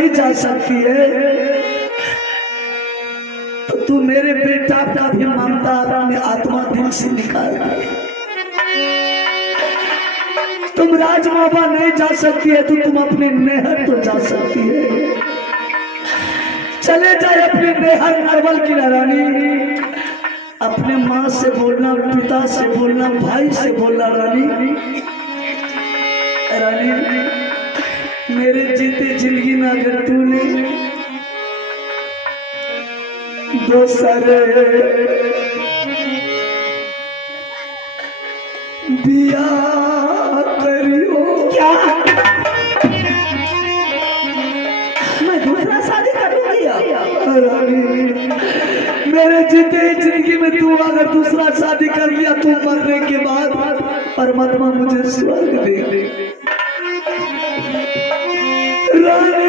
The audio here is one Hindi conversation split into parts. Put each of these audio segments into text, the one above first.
नहीं जा सकती है तो तू मेरे बेटा का भी ममता अपने आत्मा दिल से निकाल दे। तुम राजमाबा नहीं जा सकती है तो तुम अपने नेहर तो जा सकती है। चले जाए अपने नेहर नरवल की रानी, अपने माँ से बोलना, पिता से बोलना, भाई से बोलना, रानी रानी मेरे जीते जिंदगी में अगर तूने दूसरे बिया करियो क्या मैं दूसरा शादी कर लूंगी? मेरे जीते जिंदगी में तू अगर दूसरा शादी कर लिया तू मरने के बाद परमात्मा मुझे स्वर्ग दे दे। रानी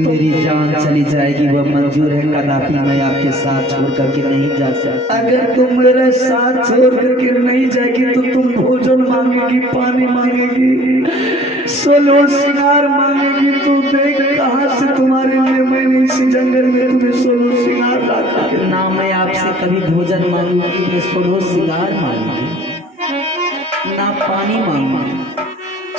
मेरी जान चली जाएगी वह मंजूर है, कदापि मैं आपके साथ छोड़ करके नहीं जा सकता। अगर तुम मेरे साथ छोड़ करके नहीं जाएगी तो तुम भोजन मांगेगी, पानी मांगेगी, सोलो सिंगार मांगेगी। तो देख कहाँ से तुम्हारे लिए मैंने इस जंगल में तुम्हें सोलो सिंगार रखा। ना मैं आपसे कभी भोजन मांगूंगी, मैं सोलो सिंगार मांगूंगी, ना पानी मांगूंगी।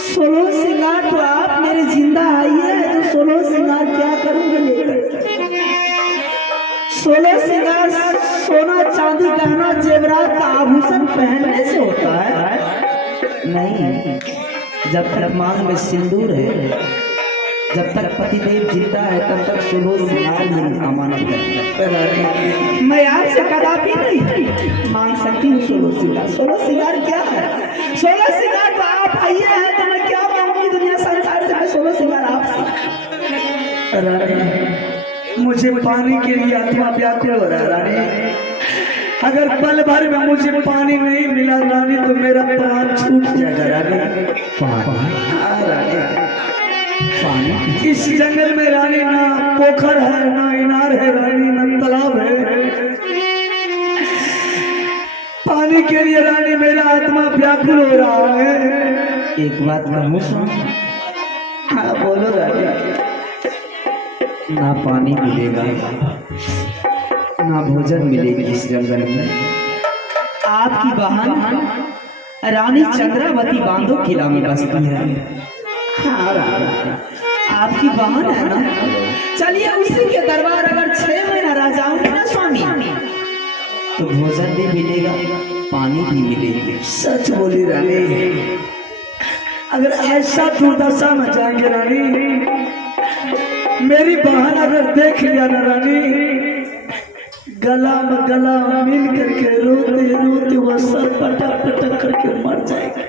सोलो सिंगार तो आप मेरे जिंदा आई है तो सोलो सिंगार क्या करूंगे लेकर? सोलो सिंगार सोना चांदी गहना जेवरात का आभूषण पहनने से होता है? नहीं, जब तक मांग में सिंदूर है, जब तक पतिदेव जिंदा है तब तक सोलो सिंगार नहीं अमानत है। मैं आपसे कदापि नहीं मांग सकती हूँ सोलो सिंगार। सोलो सिंगार क्या है? सोलो सिंगार तो आप आइए है तो मैं क्या मांगूंगी दुनिया संसार से? मैं सोलो सिंगार आपसे। मुझे पानी के लिए आत्मा व्याकुल हो रहा है रानी। अगर पल भर में मुझे पानी नहीं मिला रानी तो मेरा प्राण छूट जाएगा रानी। पानी इस जंगल में रानी ना पोखर है, ना इनार है रानी, ना व्याकुल हो रहा है। एक बात कहूँ सुन, हाँ बोलो राजा। ना पानी मिलेगा ना भोजन मिलेगी इस जंगल में। आपकी बहन रानी चंद्रावती बांधो किला में बसती है। हाँ राजा, आपकी बहन है ना, चलिए उसी के दरबार अगर 6 महीना रह जाऊंगी ना स्वामी, तो भोजन भी मिलेगा पानी भी मिलेगी। सच बोली रानी। अगर ऐसा दुर्दशा में जाएंगे रानी, मेरी बहन अगर देख लिया ना रानी, गला में गला मिल करके रोते रोते वो सर पटक पटक करके मर जाएगी।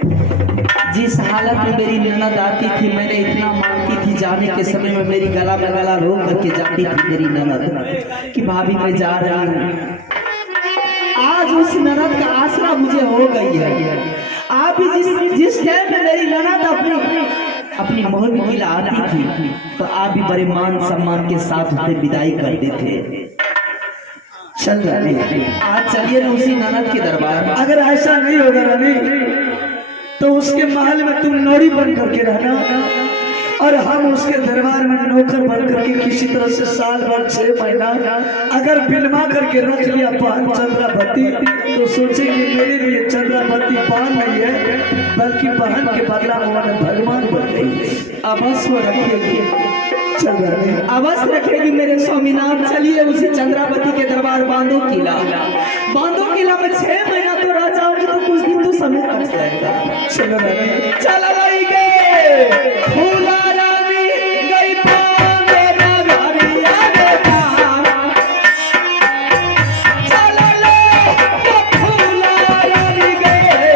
जिस हालत में मेरी ननद आती थी, मैंने इतना मांगती थी, जाने के समय में मेरी गला में गला रो करके जाती थी मेरी ननद कि भाभी मैं जा रही हूँ। आज उस ननद का आसरा मुझे हो गई है। आप भी जिस टाइम में मेरी ननद अपनी मोहन की आती थी, तो आप भी बड़े मान सम्मान के साथ उसे विदाई करते थे। चल रानी, आज चलिए ना उसी ननद के दरबार। अगर ऐसा नहीं होगा रानी, तो उसके महल में तुम नौरी बन करके रहना, और हम उसके दरबार में नौकर बन करके किसी तरह से साल भर 6 महीना अगर बिलमा करके रख लिया पान चंद्रावती, तो सोचेंगे मेरे लिए चंद्रावती पान नहीं है, बल्कि बहन के बदला में भगवान बन गई है। अवश्य रखेगी, चल रानी, अवश्य रखेगी मेरे स्वामीनाथ। चलिए उसी चंद्रावती के दरबार बांधो किला में 6 महीना तो रह जाओगे, तो कुछ दिन तो समय कट जाएगा। चलो रानी, चल रही गए फूला रानी गई पांगे नगरी आगे पार। चल लो फूला रानी गए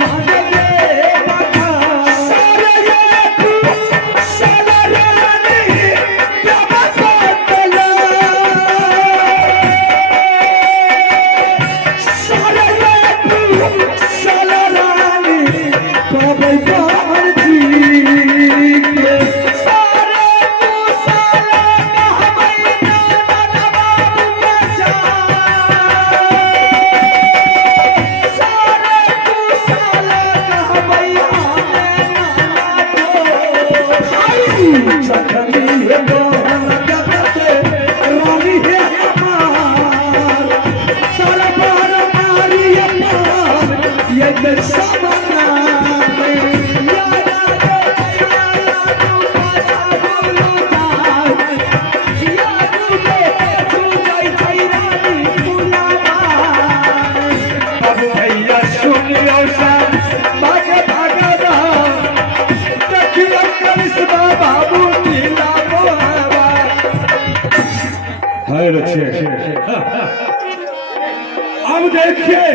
भागे गए बखार। सारे रानी जब कोतला, सारे रानी कबई पार जी के। सारे साला कहबई नाना बाबू के जान। सारे साला कहबई हमें नाना को। चखनी है बहन जगते रानी है हमार, तलवार मारी अमार ये दशमना अब देखिए,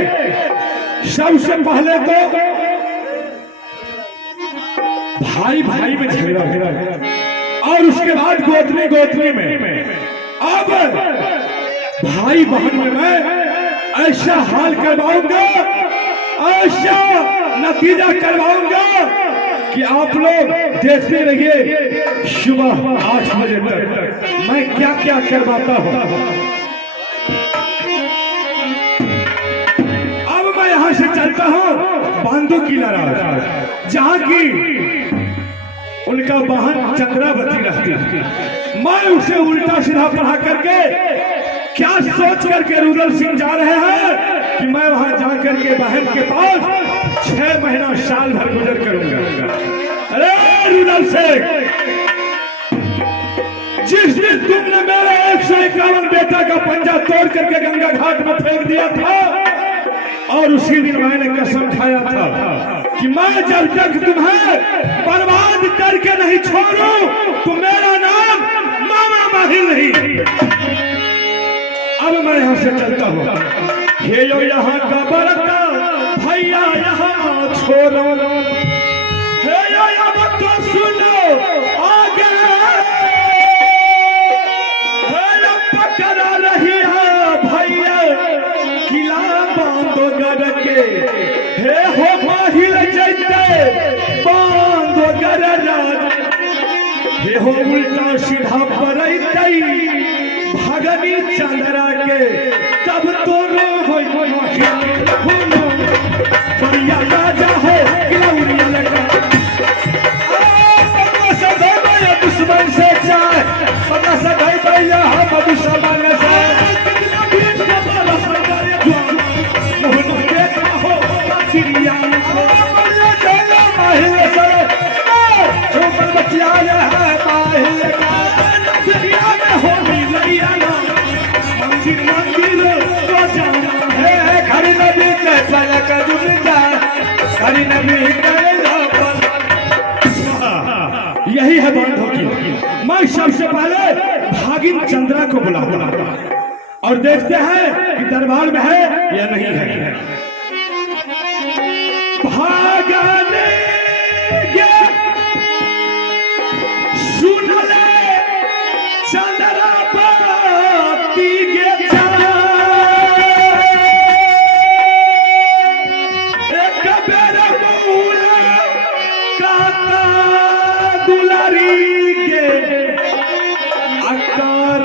सबसे पहले तो भाई भाई में झगड़ा और उसके बाद गोतनी गोतनी में। अब भाई बहन में मैं ऐसा हाल करवाऊंगा, ऐसा नतीजा करवाऊंगा कि आप लोग देखते रहिए। सुबह 8 बजे तक मैं क्या क्या करवाता हूँ। अब मैं यहाँ से चलता हूँ बांधो किला, जहाँ की उनका बहन चंद्रावती रहती थी। मैं उसे उल्टा सीधा पढ़ा करके क्या सोच करके रुदल सिंह जा रहे हैं कि मैं वहां जा करके बहन के पास 6 महीना साल भर गुजर करूंगा। अरे रुदल सिंह, जिस दिन तुमने मेरे 151 बेटा का पंजा तोड़ करके गंगा घाट में फेंक दिया था, और उसी दिन मैंने कसम खाया था कि मैं जब तक तुम्हें बर्बाद करके नहीं छोड़ूं, तो मेरा नाम मामा माहिर नहीं। अब मैं यहाँ से चलता हूँ। हे यो यहाँ का बरता भैया यहाँ छोड़ो, हे यो यहाँ तो सुनो आगे, हे पकड़ा रही है भैया किला बांधो गर के। हे हो माहिर जैते बांधो गर, हे हो उल्टा सीधा परैतई भगनी चंद्रा के, तब तो रो हो बढ़िया राजा हो के पलक जुट जाए हरि नबी करे लोपन। यही है बांधों की। मैं सबसे पहले भागिन चंद्रा को बुलाता और देखते हैं कि दरबार में है या नहीं है। भागने गे सुन ले चंद्रा पाती गे एक बेर मूल काता दुलारी गे अकार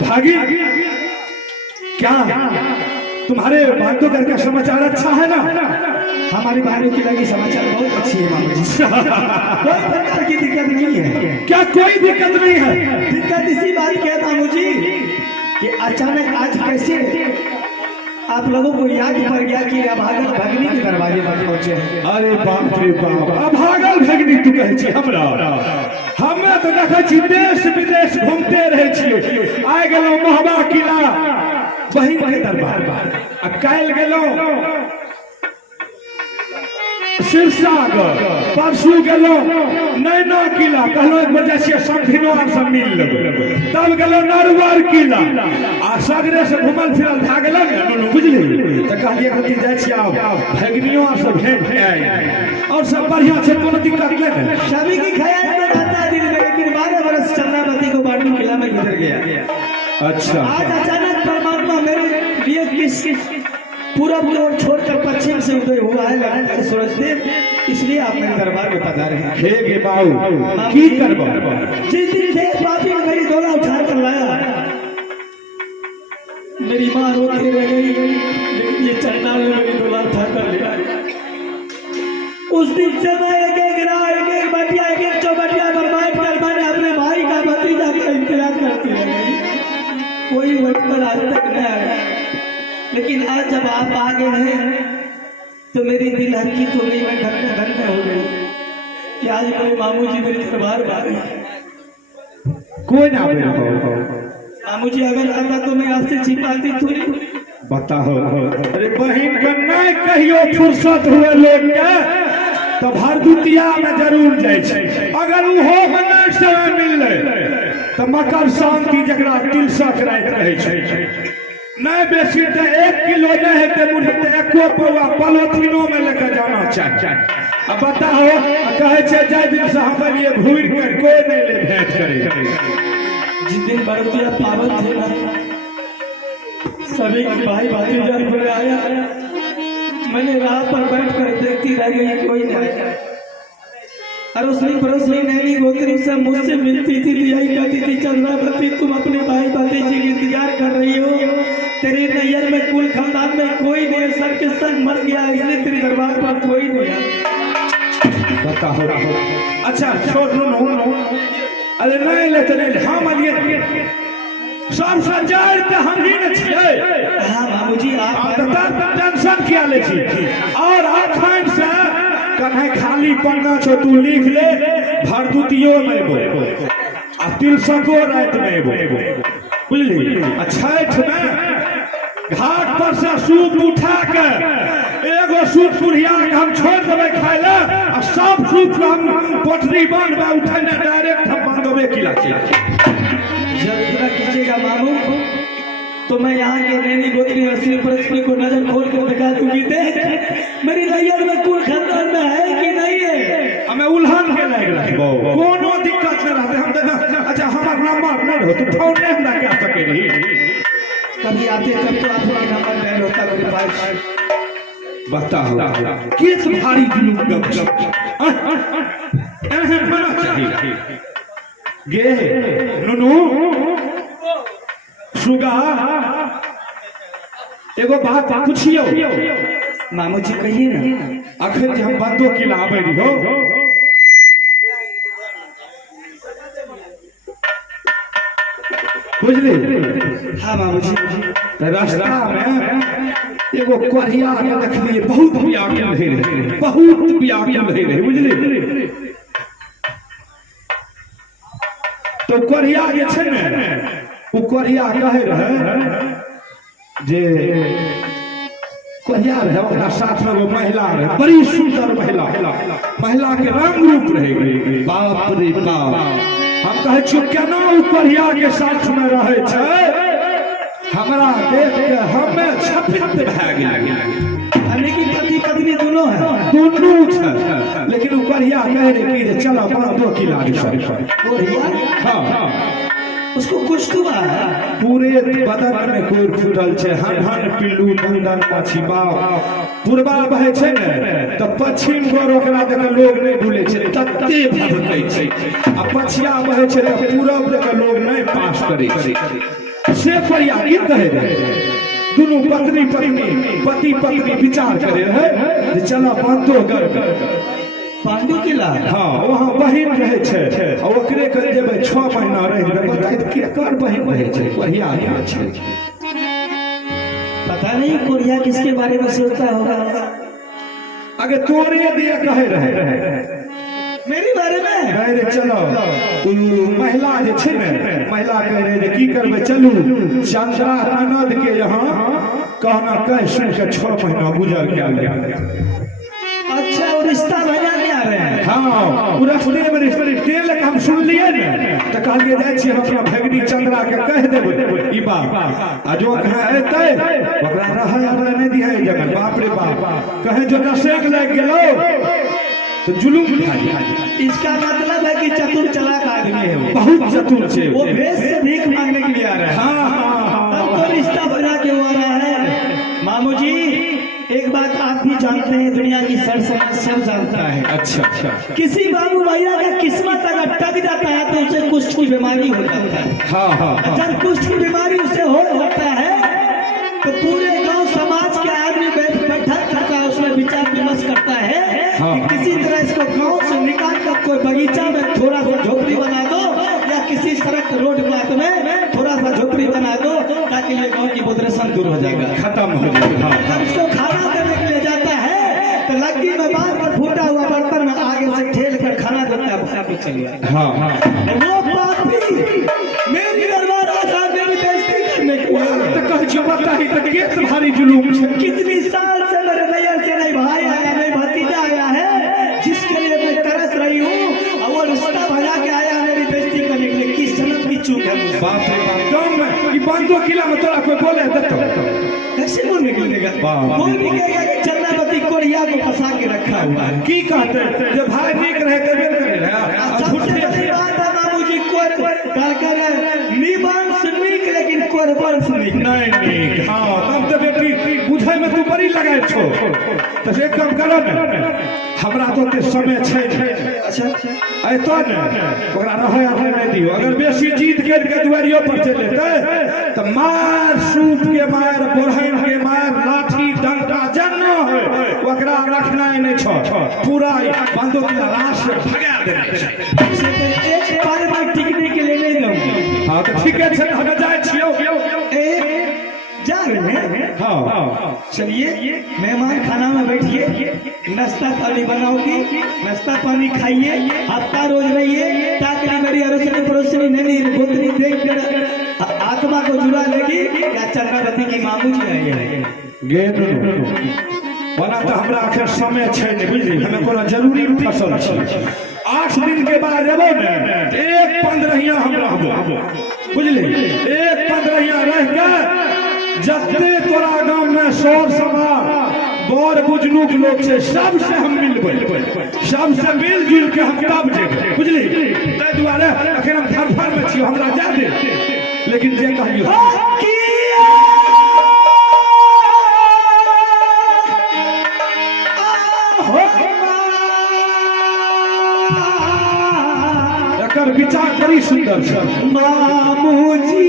भागी क्या तुम्हारे बातों का समाचार अच्छा है ना? हमारे भाइयों की लगी समाचार बहुत अच्छी है मामा जी। कोई प्रकार की दिक्कत नहीं है। क्या कोई दिक्कत नहीं है? दिक्कत इसी बात की है मामू जी कि अचानक आज कैसे आप लोगों को याद पड़ गया कि अभागल भगनी के दरवाजे पर पहुंचे। अरे बाप रे बाप, अभागल भगनी तू कहे छी हमरा? हमें तो देखे छी देश विदेश घूमते रहे छी, आइ गेलौ महबा किला बहिन के दरबार आ काल्हि गेलहुं सिरसागर, परसू गेलहुं नैना किला, कहलहुं एक बजे से समधिनो आर सब मिल लेबै, तब गेलहुं नरवर किला आ सगरे से घुमल फिरल भए गेल ने बुझली, तऽ कहलियै कथी जाइ छी आब भगनियो आर सब भेंट आइ और सब बढ़िया छै, कोनो दिक्कत नहीं। सभी की ख्याल में रहता है दिल में, लेकिन 12 वर्ष चंद्रावती को बाटू किला में गुजर गया। अच्छा, आज अचानक परमात्मा मेरे लिए किस पूरब की ओर छोड़कर पश्चिम से उदय हुआ है लगातार सूरजदेव, इसलिए आप मेरे दरबार में पधारे हैं। हे गे बाऊ की करबो, जिस दिन से पापी ने मेरी डोला उठा कर लाया, मेरी माँ रोती रह गई, लेकिन ये चंडाल ने मेरी डोला उठा कर लिया। उस दिन से मैं एक एक बटिया, एक एक चौबटिया बर्बाद कर मैंने अपने भाई का भतीजा का इंतजार करती रह गई, कोई उठकर आज तक नहीं आया। लेकिन आज जब आप आ गए हैं तो मेरी दिल हल्की तो गई, मैं धन्य हो गई कि आज मेरे मामू जी मेरे दरबार में आ गए। कोई ना बेटा, मामू जी अगर आता तो मैं आपसे छिपाती थोड़ी। बताओ, अरे बहन का नहीं कहियो फुर्सत हुए लोग के तो भरदुतिया में जरूर जाए छै, अगर उहो में समय मिलले तो मकर शांति जकरा तिलसक रात रहे छै, नहीं बेसी तो 1 किलो नहीं है मुझे तो एको पौवा पॉलिथीनो में लेकर जाना चाहिए। अब बताओ, कहे छे जय दिन से हमारे लिए घूर के कोई नहीं ले भेंट करे। जिस दिन बड़ोतिया पावन थे ना, सभी भाई भतीजा बोले आया, मैंने राह पर बैठ कर देखती रह गई, कोई नहीं आया। अरोसनी परोसनी नैनी गोत्री से मुझसे मिलती थी, यही कहती थी चंद्रावती तुम अपने भाई भतीजे की इंतजार कर रही हो, तेरे नैयर में कुल खानदान में कोई नहीं, सर के संग मर गया, इसलिए तेरे दरबार पर कोई नहीं आया। बताओ, अच्छा छोड़, अरे नहीं लेते नहीं, हम अलिए सब संजय तो हम ही न छिए। हाँ बाबूजी, आप टेंशन किया ले छी, और अखन से कन्हे खाली पन्ना छो तू लिख ले, भरदुतियो में एबो आ तिलसको रात में एबो, बुझली। आ छठ में घाट पर से सूप उठा के एगो सूप पुरिया के हम छोड़ देवे खाए ला, आ सब सूप हम पोटरी बांध में उठने डायरेक्ट हम बांधवे किला जब पूरा कीजिएगा मामू, तो मैं यहाँ के नैनी गोत्री रस्सी परस्परी को नजर खोल कर दिखा दूंगी, देख मेरी नैयर में कुल खानदान में है कि नहीं है। हमें उल्हन के लग रहा है, कोनो दिक्कत नहीं रहते हम देना। अच्छा हमारा नंबर नहीं हो तो फोन नहीं हमरा क्या सके रही, कभी आते तब तो आपका नंबर नहीं होता मेरे पास। बताओ किस भारी जुलूम गप मना चाहिए गे नुनू सुगा, एगो बात पूछियो। मामू जी कहिए ना। अखन जे हम बंदो किला आबे रहियो, बुझली। हाँ मामू जी, रास्ता में एगो कोरिया के देखलिए, बहुत व्याकुल रहे, बहुत व्याकुल रहे, बुझली। तो कोरिया जे छै ने, वो कोरिया कहे रहे जे कोरिया रहे, ओकरा साथ में वो महिला रहे, बड़ी सुंदर महिला, महिला के रंग रूप रहे, बाप रे बाप। हम कहे छियै केना ओ कोरिया के साथ में रहे छै, हमरा देख के हमें छपित भए गेल। लेकिन पति पत्नी दोनों है, दोनों छै, लेकिन वो कोरिया कहे रहे कि चलो बांधो किला कोरिया। हाँ, उसको कुछ तो है, पूरे बदन में कोर फूटल छै, हन पिल्लू दंदन माछी बाप पूर्वा बहे छै ने, तो पश्चिम गोर ओकरा देख लोग नहीं भूले छै, तते भटकै छै, आ पछिया बहे छै तो पूरब देख लोग नहीं पास करे से कोरिया की कहे रहे। दोनों पत्नी पति पत्नी विचार करे रहे जे चला बांधो कर पांडु किला। हाँ, वहाँ बहिन रहे छै, और ओकरे कर जेबै 6 महीना रहे, केकर बहिन रहे छै, कोरिया छै। पता नहीं कोरिया किसके बारे में सोचता होगा। अगर तोरे दिए कहे रहे मेरी बारे में कहे रे चलो उ महिला जे छै ने महिला कहे रे जे की करबे चलू चंद्रा ननद के यहाँ कहना कह सुन के 6 महीना गुजर गया। अच्छा वो रिश्ता भैया नहीं आ रहे हैं। हाँ रास्ते में रिश्ते लेके हम सुन लिए ने तो कहलिए जाय छी हम अपना भगनी चंद्रा के कह देबै ई बात आ जो कहे एतै ओकरा रहै हमरा नहीं दिहै जगह बाप रे बाप कहे जो नशेक लग गेलो तो जुलूम उठा दिया। इसका मतलब है कि चतुर चालाक आदमी है वो, बहुत चतुर छे वो भेष से भीख मांगने के लिए आ रहा है। हाँ तब तो रिश्ता भैया क्यों आ रहा है। मामू जी एक बात आप भी जानते हैं, दुनिया की सर समाज सब जानता है। अच्छा किसी बाबू भैया का किस्मत अगर टक जाता है तो उसे कुछ की बीमारी हो जाता है। हाँ जब कुछ की बीमारी उसे होता है तो पूरे गांव समाज के आदमी बैठक करता है, उसमें विचार विमर्श करता है कि किसी तरह इसको गांव से निकाल कर कोई बगीचा में थोड़ा सा झोपड़ी बना दो या किसी सड़क रोड बात में थोड़ा सा झोपड़ी बना दो ताकि ये गांव की बुद्रेशन दूर हो जाएगा, खत्म हो जाएगा। जब उसको खाना देने के लिए जाता है तो लकड़ी में बांध कर फूटा हुआ बर्तन में आगे से ठेल कर खाना देता है, भूखा कुछ चल जाएगा। वो पापी मेरी दरबार आता मेरी बेइज्जती करने के लिए तो कह जो बताई तो केस भारी जुलूम छे। कितनी साल से मेरे नैयर से नहीं भाई आया नहीं भतीजा आया है जिसके लिए मैं तरस रही हूँ और वो रिश्ता भजा के आया मेरी बेइज्जती करने के लिए। किस जन्म की चूक है मुझसे। बाप रे बाप गाँव में ये बांधो किला में तोरा कोई बोले तो कैसे वो निकलेगा। कोई भी कहेगा कि चंद्रावती कोरिया को फंसा के रखा हुआ है। की कहते जो भाई निक रहे देबे करे सबसे बड़ी बात है बाबू जी निबांश नीक लेकिन कोरबंश नीक नहीं। हाँ तब तो बेटी बुझे में तू बड़ी लगाए छो तो एक काम करो ने हमरा तो के समय छै। अच्छा ऐ तो ने ओकरा रहे आने नहीं दियो। अगर बेसी जीत के दुआरियों पर चल लेते तो मार सूत के मार बोरहन के मार लाठी डंका जन्ना है ओकरा रखना ही नहीं छो पूरा बंदो के रास से भगा देना से एक बार में टिकने के लिए नहीं दूंगा। हाँ तो ठीक है हम जाए छियो जा रहे हैं। हाँ चलिए मेहमान खाना में बैठिए, नाश्ता पानी बनाओगी, नाश्ता पानी खाइए, हफ्ता रोज रहिए ताकि मेरी अरोसनी पड़ोसनी नैनी गोतनी देख कर आत्मा को जुड़ा लेगी क्या चंद्रावती की मामू जी आएंगे बना तो हमरा आखिर समय छै नहीं बुझली हमें कोनो जरूरी फसल छै। 8 दिन के बाद एबो ने एक 15 हम रहबो बुझली। एक 15 रह के जते तोरा गांव में शोर समाज बड़ बुजुर्ग लोग छै सबसे हम मिलबै, सबसे मिलजुल के हम तब जेबै बुझली। ताहि दुआरे अखन हम थरथर में छियो हमरा जा दे लेकिन जे कहियो एकर विचार बड़ी सुंदर छै। मामू जी